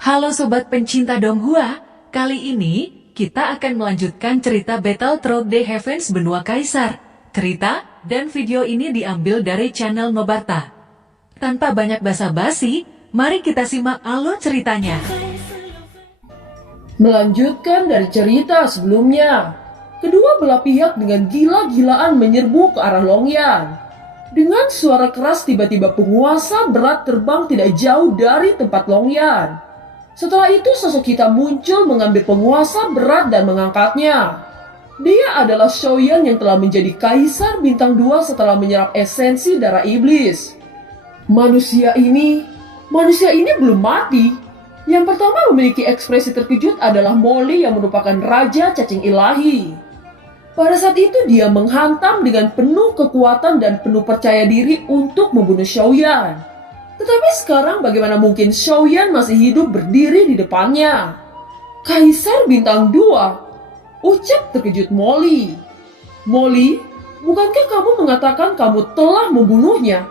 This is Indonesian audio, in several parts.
Halo Sobat pencinta Donghua, kali ini kita akan melanjutkan cerita Battle Through the Heavens Benua Kaisar. Cerita dan video ini diambil dari channel Nobarta. Tanpa banyak basa-basi, mari kita simak alur ceritanya. Melanjutkan dari cerita sebelumnya, kedua belah pihak dengan gila-gilaan menyerbu ke arah Longyan. Dengan suara keras tiba-tiba penguasa berat terbang tidak jauh dari tempat Longyan. Setelah itu sosok hitam muncul mengambil penguasa berat dan mengangkatnya. Dia adalah Xiaoyan yang telah menjadi Kaisar Bintang 2 setelah menyerap esensi darah iblis. Manusia ini belum mati. Yang pertama memiliki ekspresi terkejut adalah Molly yang merupakan Raja Cacing Ilahi. Pada saat itu dia menghantam dengan penuh kekuatan dan penuh percaya diri untuk membunuh Xiaoyan. Tetapi sekarang bagaimana mungkin Xiaoyan masih hidup berdiri di depannya? Kaisar Bintang 2, ucap terkejut Molly. Molly, bukankah kamu mengatakan kamu telah membunuhnya?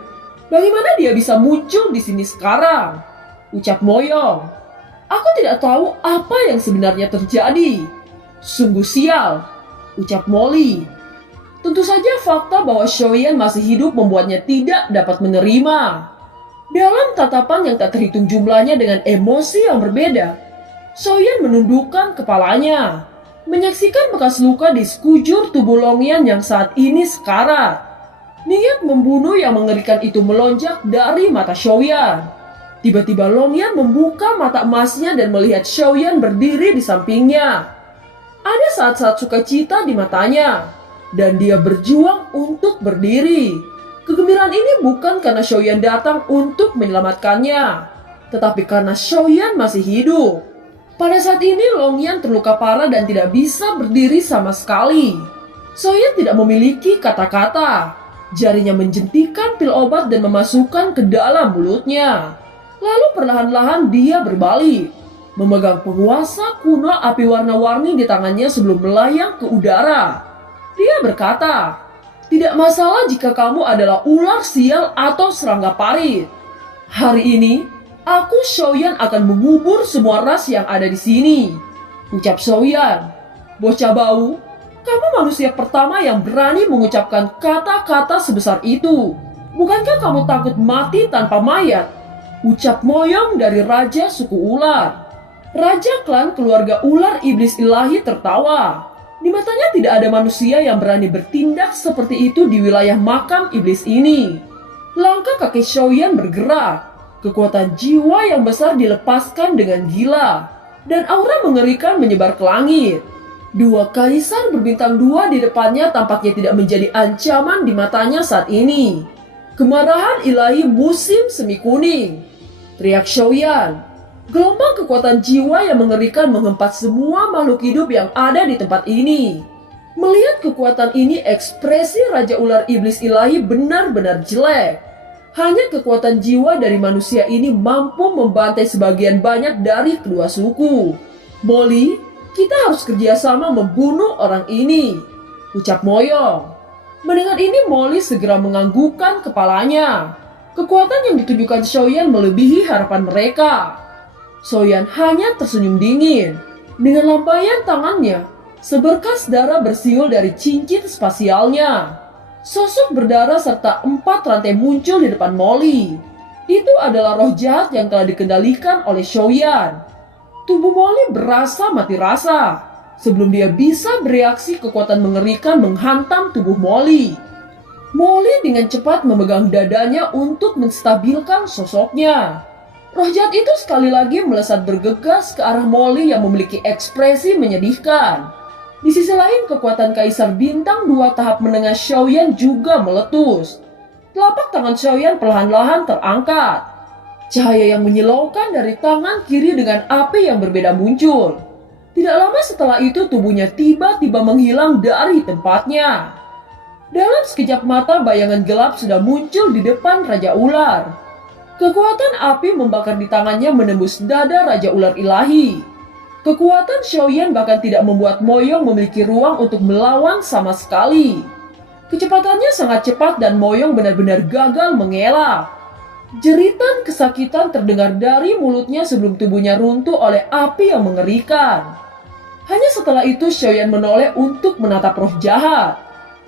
Bagaimana dia bisa muncul di sini sekarang? Ucap Moyong. Aku tidak tahu apa yang sebenarnya terjadi. Sungguh sial, ucap Molly. Tentu saja fakta bahwa Xiaoyan masih hidup membuatnya tidak dapat menerima. Dalam tatapan yang tak terhitung jumlahnya dengan emosi yang berbeda, Xiaoyan menundukkan kepalanya, menyaksikan bekas luka di sekujur tubuh Longyan yang saat ini sekarat. Niat membunuh yang mengerikan itu melonjak dari mata Xiaoyan. Tiba-tiba Longyan membuka mata emasnya dan melihat Xiaoyan berdiri di sampingnya. Ada saat-saat sukacita di matanya, dan dia berjuang untuk berdiri. Kegembiraan ini bukan karena Xiaoyan datang untuk menyelamatkannya, tetapi karena Xiaoyan masih hidup. Pada saat ini Longyan terluka parah dan tidak bisa berdiri sama sekali. Xiaoyan tidak memiliki kata-kata. Jarinya menjentikan pil obat dan memasukkan ke dalam mulutnya. Lalu perlahan-lahan dia berbalik, memegang penguasa kuno api warna-warni di tangannya sebelum melayang ke udara. Dia berkata, "Tidak masalah jika kamu adalah ular sial atau serangga parit. Hari ini, aku Xiaoyan akan mengubur semua ras yang ada di sini." Ucap Xiaoyan. "Bocah bau, kamu manusia pertama yang berani mengucapkan kata-kata sebesar itu. Bukankah kamu takut mati tanpa mayat?" Ucap Moyong dari Raja Suku Ular. Raja klan keluarga ular iblis ilahi tertawa. Di matanya tidak ada manusia yang berani bertindak seperti itu di wilayah makam iblis ini. Langkah kaki Xiaoyan bergerak. Kekuatan jiwa yang besar dilepaskan dengan gila. Dan aura mengerikan menyebar ke langit. Dua kaisar berbintang 2 di depannya tampaknya tidak menjadi ancaman di matanya saat ini. Kemarahan ilahi musim semi kuning. Teriak Xiaoyan. Gelombang kekuatan jiwa yang mengerikan menghempas semua makhluk hidup yang ada di tempat ini. Melihat kekuatan ini, ekspresi Raja Ular Iblis Ilahi benar-benar jelek. Hanya kekuatan jiwa dari manusia ini mampu membantai sebagian banyak dari kedua suku. "Molly, kita harus kerjasama membunuh orang ini," ucap Moyong. Mendengar ini, Molly segera menganggukkan kepalanya. Kekuatan yang ditunjukkan Xiaoyan melebihi harapan mereka. Xiaoyan hanya tersenyum dingin. Dengan lambaian tangannya, seberkas darah bersiul dari cincin spasialnya. Sosok berdarah serta 4 rantai muncul di depan Molly. Itu adalah roh jahat yang telah dikendalikan oleh Xiaoyan. Tubuh Molly berasa mati rasa. Sebelum dia bisa bereaksi, kekuatan mengerikan menghantam tubuh Molly. Molly dengan cepat memegang dadanya untuk menstabilkan sosoknya. Roh jahat itu sekali lagi melesat bergegas ke arah Molly yang memiliki ekspresi menyedihkan. Di sisi lain, kekuatan Kaisar Bintang 2 tahap menengah Xiaoyan juga meletus. Telapak tangan Xiaoyan perlahan-lahan terangkat. Cahaya yang menyilaukan dari tangan kiri dengan api yang berbeda muncul. Tidak lama setelah itu tubuhnya tiba-tiba menghilang dari tempatnya. Dalam sekejap mata bayangan gelap sudah muncul di depan Raja Ular. Kekuatan api membakar di tangannya menembus dada Raja Ular Ilahi. Kekuatan Xiaoyan bahkan tidak membuat Moyong memiliki ruang untuk melawan sama sekali. Kecepatannya sangat cepat dan Moyong benar-benar gagal mengelak. Jeritan kesakitan terdengar dari mulutnya sebelum tubuhnya runtuh oleh api yang mengerikan. Hanya setelah itu Xiaoyan menoleh untuk menatap roh jahat.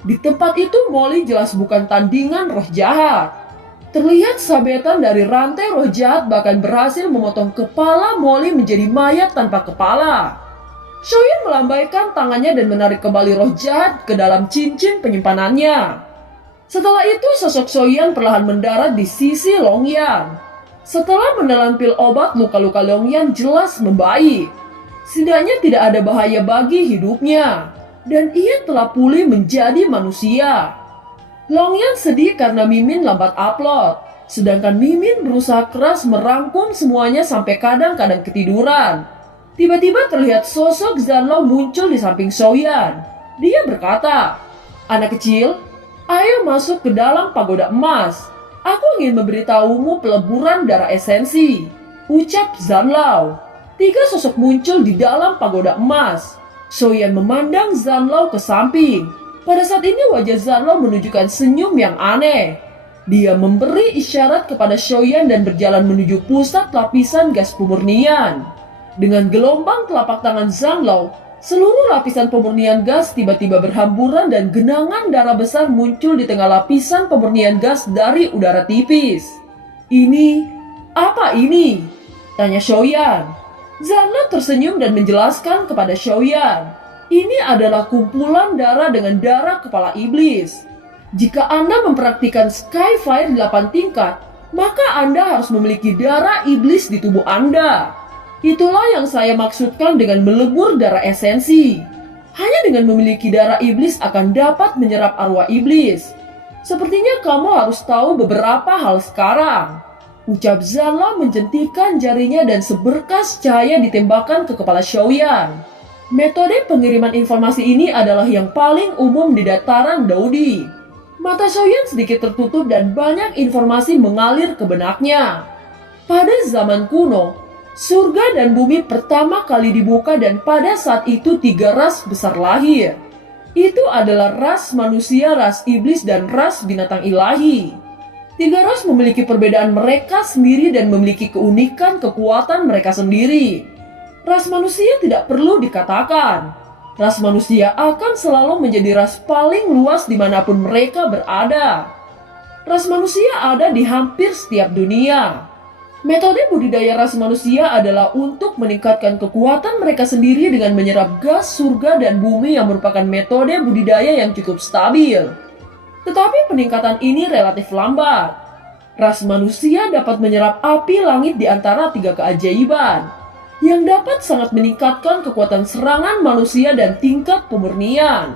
Di tempat itu Molly jelas bukan tandingan roh jahat. Terlihat sabetan dari rantai roh jahat bahkan berhasil memotong kepala Molly menjadi mayat tanpa kepala. Xiaoyan melambaikan tangannya dan menarik kembali roh jahat ke dalam cincin penyimpanannya. Setelah itu sosok Xiaoyan perlahan mendarat di sisi Longyan. Setelah menelan pil obat, luka-luka Longyan jelas membaik. Setidaknya tidak ada bahaya bagi hidupnya. Dan ia telah pulih menjadi manusia. Longyan sedih karena Mimin lambat upload. Sedangkan Mimin berusaha keras merangkum semuanya sampai kadang-kadang ketiduran. Tiba-tiba terlihat sosok Zanlao muncul di samping Xiaoyan. Dia berkata, "Anak kecil, ayo masuk ke dalam pagoda emas. Aku ingin memberitahumu peleburan darah esensi," ucap Zanlao. 3 sosok muncul di dalam pagoda emas. Xiaoyan memandang Zanlao ke samping. Pada saat ini wajah Zanlao menunjukkan senyum yang aneh. Dia memberi isyarat kepada Xiaoyan dan berjalan menuju pusat lapisan gas pemurnian. Dengan gelombang telapak tangan Zanlao, seluruh lapisan pemurnian gas tiba-tiba berhamburan dan genangan darah besar muncul di tengah lapisan pemurnian gas dari udara tipis. "Ini, apa ini?" tanya Xiaoyan. Zanlao tersenyum dan menjelaskan kepada Xiaoyan, "Ini adalah kumpulan darah dengan darah kepala iblis. Jika Anda mempraktikkan Skyfire 8 tingkat, maka Anda harus memiliki darah iblis di tubuh Anda. Itulah yang saya maksudkan dengan melebur darah esensi. Hanya dengan memiliki darah iblis akan dapat menyerap arwah iblis. Sepertinya kamu harus tahu beberapa hal sekarang," ucap Zanlao menjentikan jarinya dan seberkas cahaya ditembakkan ke kepala Xiaoyan. Metode pengiriman informasi ini adalah yang paling umum di dataran Daudi. Mata Xiaoyan sedikit tertutup dan banyak informasi mengalir ke benaknya. Pada zaman kuno, surga dan bumi pertama kali dibuka dan pada saat itu 3 ras besar lahir. Itu adalah ras manusia, ras iblis, dan ras binatang ilahi. 3 ras memiliki perbedaan mereka sendiri dan memiliki keunikan kekuatan mereka sendiri. Ras manusia tidak perlu dikatakan. Ras manusia akan selalu menjadi ras paling luas dimanapun mereka berada. Ras manusia ada di hampir setiap dunia. Metode budidaya ras manusia adalah untuk meningkatkan kekuatan mereka sendiri dengan menyerap gas surga dan bumi yang merupakan metode budidaya yang cukup stabil. Tetapi peningkatan ini relatif lambat. Ras manusia dapat menyerap api langit di antara 3 keajaiban, yang dapat sangat meningkatkan kekuatan serangan manusia dan tingkat pemurnian.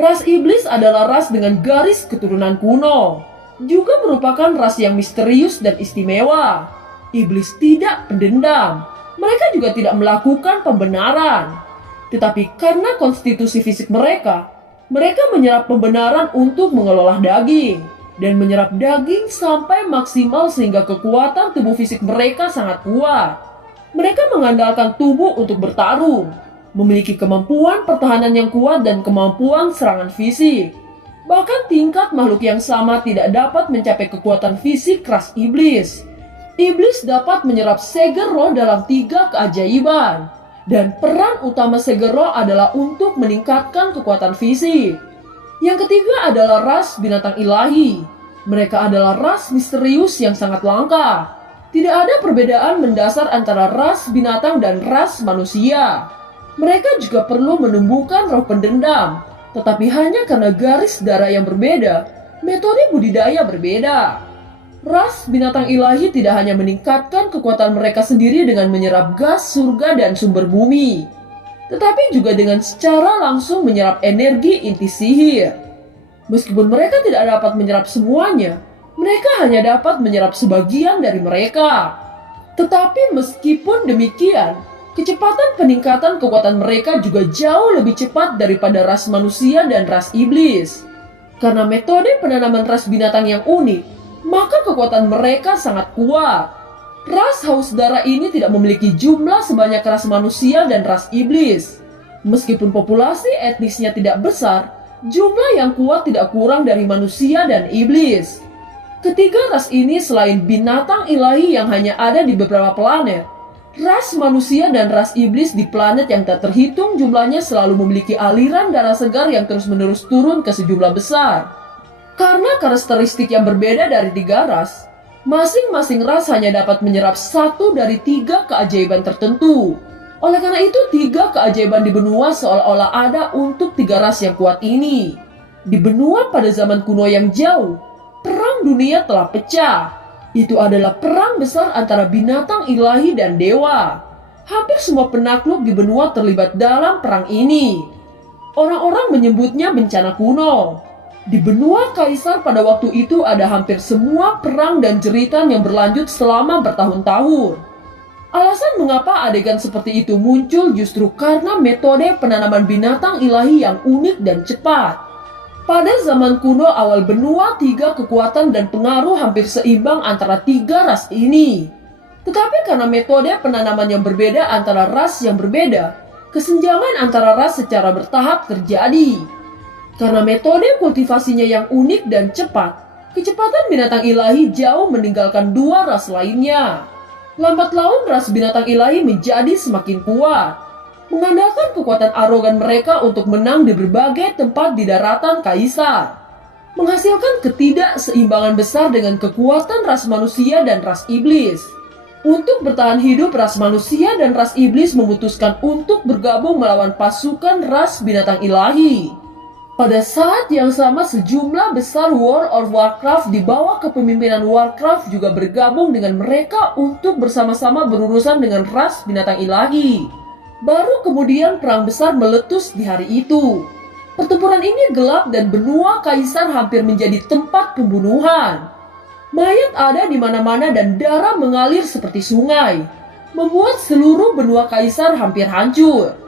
Ras iblis adalah ras dengan garis keturunan kuno, juga merupakan ras yang misterius dan istimewa. Iblis tidak pendendam, mereka juga tidak melakukan pembenaran. Tetapi karena konstitusi fisik mereka menyerap pembenaran untuk mengelola daging, dan menyerap daging sampai maksimal sehingga kekuatan tubuh fisik mereka sangat kuat. Mereka mengandalkan tubuh untuk bertarung, memiliki kemampuan pertahanan yang kuat dan kemampuan serangan fisik. Bahkan tingkat makhluk yang sama tidak dapat mencapai kekuatan fisik ras iblis. Iblis dapat menyerap seger roh dalam 3 keajaiban, dan peran utama seger roh adalah untuk meningkatkan kekuatan fisik. Yang ketiga adalah ras binatang ilahi. Mereka adalah ras misterius yang sangat langka. Tidak ada perbedaan mendasar antara ras binatang dan ras manusia. Mereka juga perlu menumbuhkan roh pendendam, tetapi hanya karena garis darah yang berbeda, metode budidaya berbeda. Ras binatang ilahi tidak hanya meningkatkan kekuatan mereka sendiri dengan menyerap gas surga dan sumber bumi, tetapi juga dengan secara langsung menyerap energi inti sihir. Meskipun mereka tidak dapat menyerap semuanya, mereka hanya dapat menyerap sebagian dari mereka. Tetapi meskipun demikian, kecepatan peningkatan kekuatan mereka juga jauh lebih cepat daripada ras manusia dan ras iblis. Karena metode penanaman ras binatang yang unik, maka kekuatan mereka sangat kuat. Ras haus darah ini tidak memiliki jumlah sebanyak ras manusia dan ras iblis. Meskipun populasi etnisnya tidak besar, jumlah yang kuat tidak kurang dari manusia dan iblis. Ketiga ras ini selain binatang ilahi yang hanya ada di beberapa planet, ras manusia dan ras iblis di planet yang tak terhitung jumlahnya selalu memiliki aliran darah segar yang terus-menerus turun ke sejumlah besar. Karena karakteristik yang berbeda dari tiga ras, masing-masing ras hanya dapat menyerap satu dari tiga keajaiban tertentu. Oleh karena itu, tiga keajaiban di benua seolah-olah ada untuk tiga ras yang kuat ini. Di benua pada zaman kuno yang jauh, perang dunia telah pecah. Itu adalah perang besar antara binatang ilahi dan dewa. Hampir semua penakluk di benua terlibat dalam perang ini. Orang-orang menyebutnya bencana kuno. Di benua kaisar pada waktu itu ada hampir semua perang dan jeritan yang berlanjut selama bertahun-tahun. Alasan mengapa adegan seperti itu muncul justru karena metode penanaman binatang ilahi yang unik dan cepat. Pada zaman kuno awal benua, tiga kekuatan dan pengaruh hampir seimbang antara tiga ras ini. Tetapi karena metode penanaman yang berbeda antara ras yang berbeda, kesenjangan antara ras secara bertahap terjadi. Karena metode kultivasinya yang unik dan cepat, kecepatan binatang ilahi jauh meninggalkan dua ras lainnya. Lambat laun ras binatang ilahi menjadi semakin kuat, mengandalkan kekuatan arogan mereka untuk menang di berbagai tempat di daratan kaisar, menghasilkan ketidakseimbangan besar dengan kekuatan ras manusia dan ras iblis. Untuk bertahan hidup, ras manusia dan ras iblis memutuskan untuk bergabung melawan pasukan ras binatang ilahi. Pada saat yang sama, sejumlah besar World of Warcraft di bawah kepemimpinan Warcraft juga bergabung dengan mereka untuk bersama-sama berurusan dengan ras binatang ilahi. Baru kemudian perang besar meletus di hari itu. Pertempuran ini gelap dan benua kaisar hampir menjadi tempat pembunuhan. Mayat ada di mana-mana dan darah mengalir seperti sungai, membuat seluruh benua kaisar hampir hancur.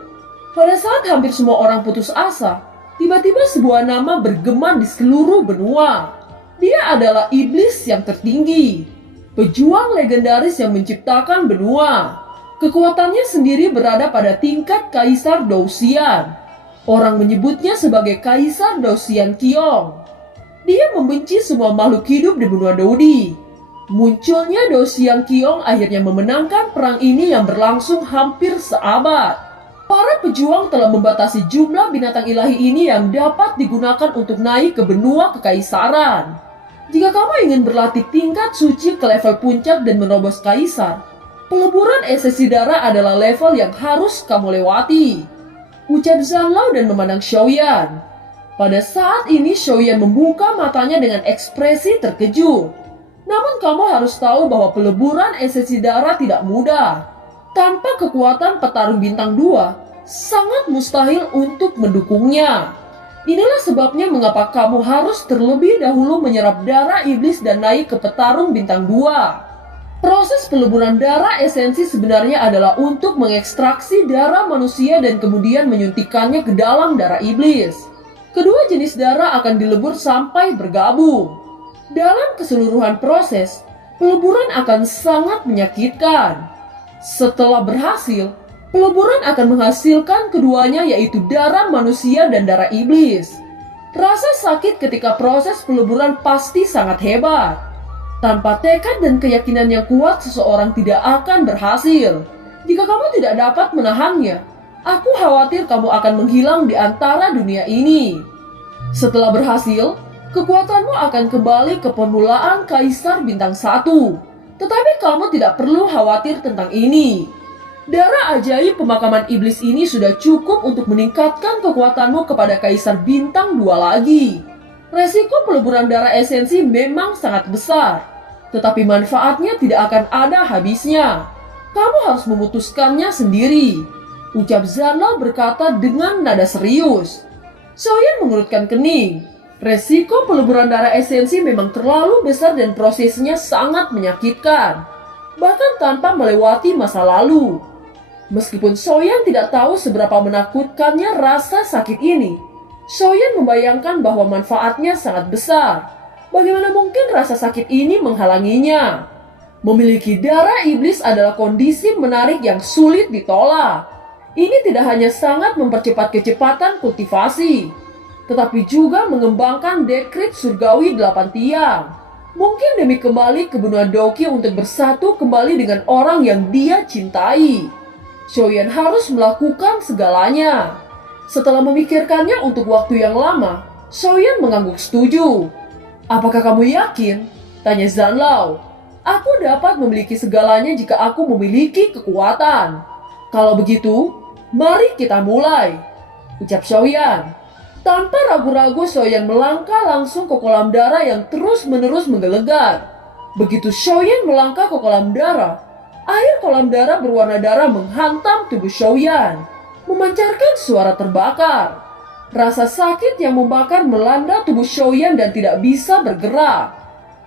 Pada saat hampir semua orang putus asa, tiba-tiba sebuah nama bergema di seluruh benua. Dia adalah iblis yang tertinggi, pejuang legendaris yang menciptakan benua. Kekuatannya sendiri berada pada tingkat Kaisar Dousian. Orang menyebutnya sebagai Kaisar Dousian Qiong. Dia membenci semua makhluk hidup di benua Doudi. Munculnya Dousian Qiong akhirnya memenangkan perang ini yang berlangsung hampir seabad. Para pejuang telah membatasi jumlah binatang ilahi ini yang dapat digunakan untuk naik ke benua kekaisaran. Jika kamu ingin berlatih tingkat suci ke level puncak dan menerobos kaisar, peleburan esensi darah adalah level yang harus kamu lewati, ucap Zanlao dan memandang Xiaoyan. Pada saat ini Xiaoyan membuka matanya dengan ekspresi terkejut. Namun kamu harus tahu bahwa peleburan esensi darah tidak mudah. Tanpa kekuatan petarung bintang 2, sangat mustahil untuk mendukungnya. Inilah sebabnya mengapa kamu harus terlebih dahulu menyerap darah iblis dan naik ke petarung bintang 2. Proses peleburan darah esensi sebenarnya adalah untuk mengekstraksi darah manusia dan kemudian menyuntikkannya ke dalam darah iblis. Kedua jenis darah akan dilebur sampai bergabung. Dalam keseluruhan proses, peleburan akan sangat menyakitkan. Setelah berhasil, peleburan akan menghasilkan keduanya, yaitu darah manusia dan darah iblis. Rasa sakit ketika proses peleburan pasti sangat hebat. Tanpa tekad dan keyakinan yang kuat, seseorang tidak akan berhasil. Jika kamu tidak dapat menahannya, aku khawatir kamu akan menghilang di antara dunia ini. Setelah berhasil, kekuatanmu akan kembali ke permulaan Kaisar Bintang 1. Tetapi kamu tidak perlu khawatir tentang ini. Darah ajaib pemakaman iblis ini sudah cukup untuk meningkatkan kekuatanmu kepada Kaisar Bintang 2 lagi. Resiko peleburan darah esensi memang sangat besar, tetapi manfaatnya tidak akan ada habisnya. Kamu harus memutuskannya sendiri, ucap Zanlao berkata dengan nada serius. Xiaoyan mengerutkan kening. Resiko peleburan darah esensi memang terlalu besar dan prosesnya sangat menyakitkan, bahkan tanpa melewati masa lalu. Meskipun Xiaoyan tidak tahu seberapa menakutkannya rasa sakit ini, Xiaoyan membayangkan bahwa manfaatnya sangat besar. Bagaimana mungkin rasa sakit ini menghalanginya? Memiliki darah iblis adalah kondisi menarik yang sulit ditolak. Ini tidak hanya sangat mempercepat kecepatan kultivasi, tetapi juga mengembangkan dekrit surgawi 8 tiang. Mungkin demi kembali ke benua Doki untuk bersatu kembali dengan orang yang dia cintai. Xiaoyan harus melakukan segalanya. Setelah memikirkannya untuk waktu yang lama, Xiaoyan mengangguk setuju. "Apakah kamu yakin?" tanya Zanlao. "Aku dapat memiliki segalanya jika aku memiliki kekuatan. Kalau begitu, mari kita mulai," ucap Xiaoyan. Tanpa ragu-ragu, Xiaoyan melangkah langsung ke kolam darah yang terus-menerus menggelegar. Begitu Xiaoyan melangkah ke kolam darah, air kolam darah berwarna darah menghantam tubuh Xiaoyan, memancarkan suara terbakar. Rasa sakit yang membakar melanda tubuh Xiaoyan dan tidak bisa bergerak.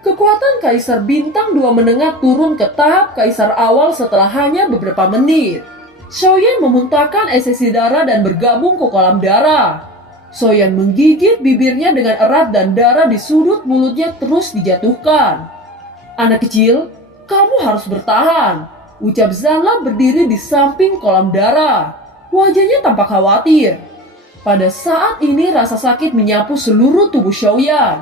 Kekuatan Kaisar Bintang 2 menengah turun ke tahap Kaisar awal setelah hanya beberapa menit. Xiaoyan memuntahkan esensi darah dan bergabung ke kolam darah. Xiaoyan menggigit bibirnya dengan erat dan darah di sudut mulutnya terus dijatuhkan. "Anak kecil, kamu harus bertahan," ucap Zanlao berdiri di samping kolam darah. Wajahnya tampak khawatir. Pada saat ini rasa sakit menyapu seluruh tubuh Xiaoyan.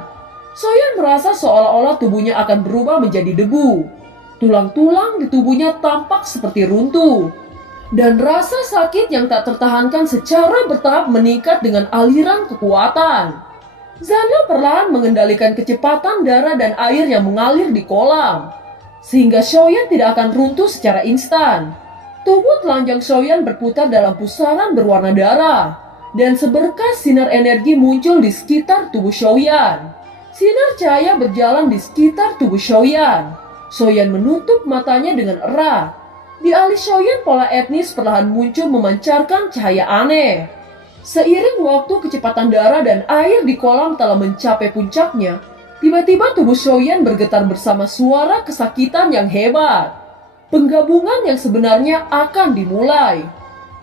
Xiaoyan merasa seolah-olah tubuhnya akan berubah menjadi debu. Tulang-tulang di tubuhnya tampak seperti runtuh. Dan rasa sakit yang tak tertahankan secara bertahap meningkat dengan aliran kekuatan. Zanlao perlahan mengendalikan kecepatan darah dan air yang mengalir di kolam, sehingga Xiaoyan tidak akan runtuh secara instan. Tubuh telanjang Xiaoyan berputar dalam pusaran berwarna darah, dan seberkas sinar energi muncul di sekitar tubuh Xiaoyan. Sinar cahaya berjalan di sekitar tubuh Xiaoyan. Xiaoyan menutup matanya dengan erat. Di alis Xiaoyan pola etnis perlahan muncul memancarkan cahaya aneh. Seiring waktu kecepatan darah dan air di kolam telah mencapai puncaknya, tiba-tiba tubuh Xiaoyan bergetar bersama suara kesakitan yang hebat. Penggabungan yang sebenarnya akan dimulai.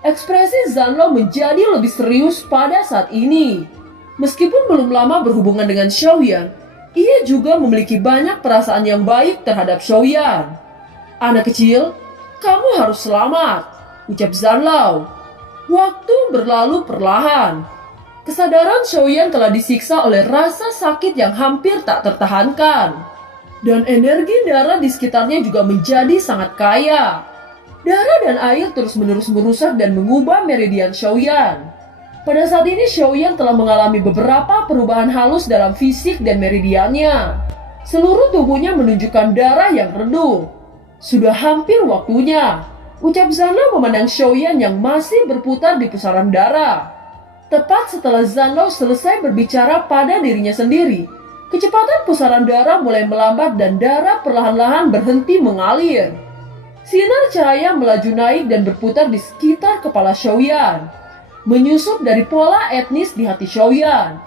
Ekspresi Zanlao menjadi lebih serius pada saat ini. Meskipun belum lama berhubungan dengan Xiaoyan, ia juga memiliki banyak perasaan yang baik terhadap Xiaoyan. "Anak kecil, kamu harus selamat," ucap Zanlao. Waktu berlalu perlahan. Kesadaran Xiaoyan telah disiksa oleh rasa sakit yang hampir tak tertahankan. Dan energi darah di sekitarnya juga menjadi sangat kaya. Darah dan air terus-menerus merusak dan mengubah meridian Xiaoyan. Pada saat ini Xiaoyan telah mengalami beberapa perubahan halus dalam fisik dan meridiannya. Seluruh tubuhnya menunjukkan darah yang redup. "Sudah hampir waktunya," ucap Zanlao memandang Xiaoyan yang masih berputar di pusaran darah. Tepat setelah Zanlao selesai berbicara pada dirinya sendiri, kecepatan pusaran darah mulai melambat dan darah perlahan-lahan berhenti mengalir. Sinar cahaya melaju naik dan berputar di sekitar kepala Xiaoyan, menyusup dari pola etnis di hati Xiaoyan.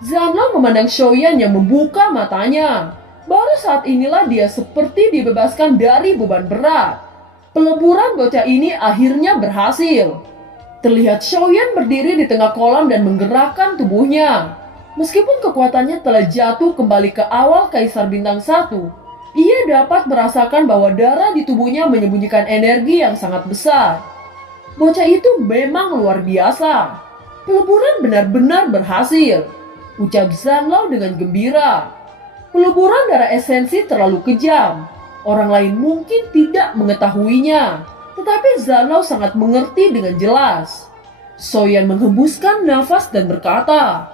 Zanlao memandang Xiaoyan yang membuka matanya. Baru saat inilah dia seperti dibebaskan dari beban berat. Peleburan bocah ini akhirnya berhasil. Terlihat Xiaoyan berdiri di tengah kolam dan menggerakkan tubuhnya. Meskipun kekuatannya telah jatuh kembali ke awal Kaisar Bintang 1, ia dapat merasakan bahwa darah di tubuhnya menyembunyikan energi yang sangat besar. Bocah itu memang luar biasa. Peleburan benar-benar berhasil, ucap Zanlao dengan gembira. Peleburan darah esensi terlalu kejam. Orang lain mungkin tidak mengetahuinya, tetapi Zanlao sangat mengerti dengan jelas. Xiaoyan menghembuskan nafas dan berkata,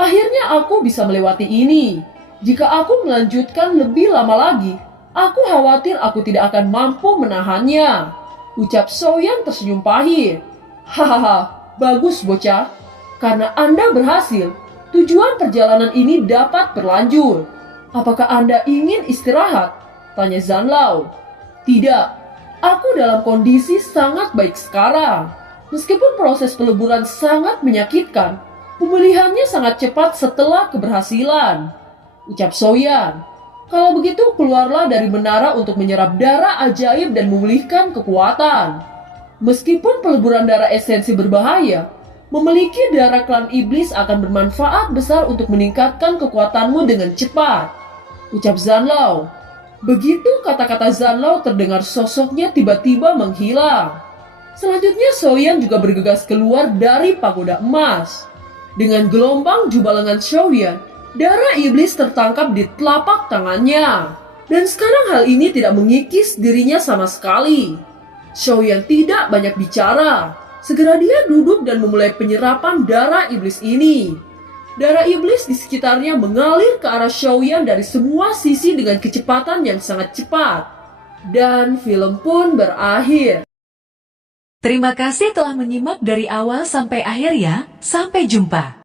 "Akhirnya aku bisa melewati ini. Jika aku melanjutkan lebih lama lagi, aku khawatir aku tidak akan mampu menahannya," ucap Xiaoyan tersenyum pahit. "Hahaha, bagus bocah. Karena Anda berhasil, tujuan perjalanan ini dapat berlanjut. Apakah Anda ingin istirahat?" tanya Zanlao. "Tidak, aku dalam kondisi sangat baik sekarang. Meskipun proses peleburan sangat menyakitkan, pemulihannya sangat cepat setelah keberhasilan," ucap Xiaoyan. "Kalau begitu keluarlah dari menara untuk menyerap darah ajaib dan memulihkan kekuatan. Meskipun peleburan darah esensi berbahaya, memiliki darah klan iblis akan bermanfaat besar untuk meningkatkan kekuatanmu dengan cepat," ucap Zanlao. Begitu kata-kata Zanlao terdengar, sosoknya tiba-tiba menghilang. Selanjutnya Xiaoyan juga bergegas keluar dari pagoda emas. Dengan gelombang jubah lengan Xiaoyan, Darah iblis tertangkap di telapak tangannya. Dan sekarang hal ini tidak mengikis dirinya sama sekali. Xiaoyan tidak banyak bicara. Segera dia duduk dan memulai penyerapan darah iblis ini. Darah iblis di sekitarnya mengalir ke arah Xiaoyan dari semua sisi dengan kecepatan yang sangat cepat. Dan film pun berakhir. Terima kasih telah menyimak dari awal sampai akhir ya. Sampai jumpa.